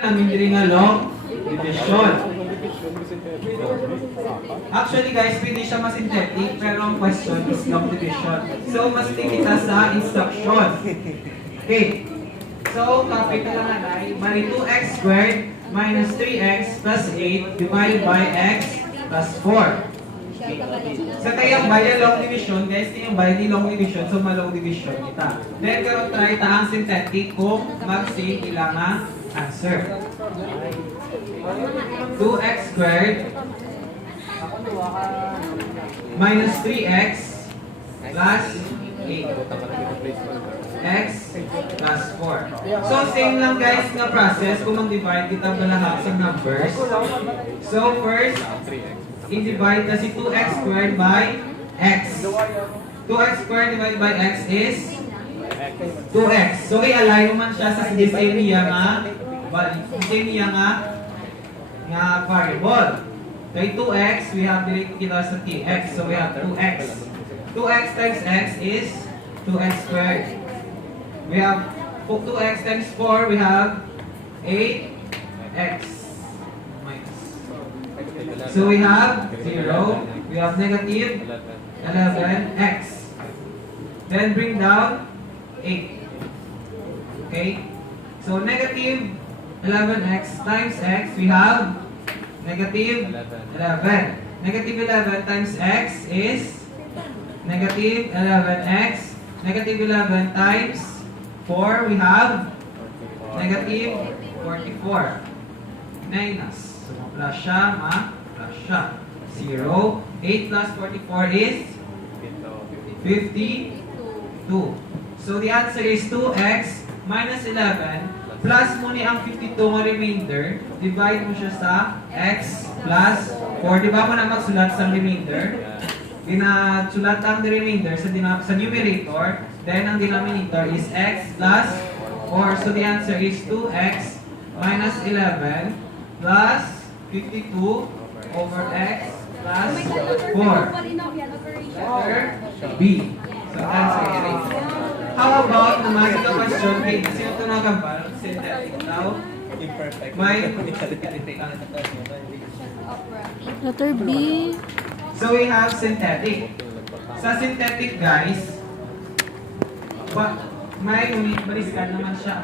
namin diri nga long division. Actually guys, pwede siya ma-synthetic pero ang question is long division. So mas kita sa instruction. Okay. So copy ka lang alay, bali 2x squared minus 3x plus 8 divided by x plus 4. Okay. Sa kayang by long division, guys, yung by long division, so malong division kita. Then karon try ta ang synthetic kung mag-same ilang answer. 2x squared minus 3x plus 8x plus 4. So same lang guys nga process kung mag-divide kita balahag sa numbers. So first, i-divide na si 2x squared by x. 2x squared divided by x is 2x. So i-align mo man siya sa same niya nga variable. Kay 2x, we have direct kita sa tx. So we have 2x. 2x times x is 2x squared. We have 2x times 4, we have 8x. So we have 0, we have negative 11x. Then bring down 8. Okay? So negative 11x times x, we have negative 11. Negative 11 times x is negative 11x. Negative 11 times 4, we have negative 44. Minus. So plus siya, plus siya. 0. 8 plus 44 is 52. So the answer is 2x minus 11 plus muna ang 52 nga remainder, divide mo siya sa x plus 4. Di ba mo na magsulat sa remainder? Ginasulat ang remainder sa numerator, then ang denominator is x plus 4. So the answer is 2x minus 11 plus 52 over x plus 4. Letter B. So answer is A. How about naman ito question kay sino ito nakabal? Synthetic daw? May Letter B. So we have synthetic. Sa synthetic guys, may baliskan naman siya.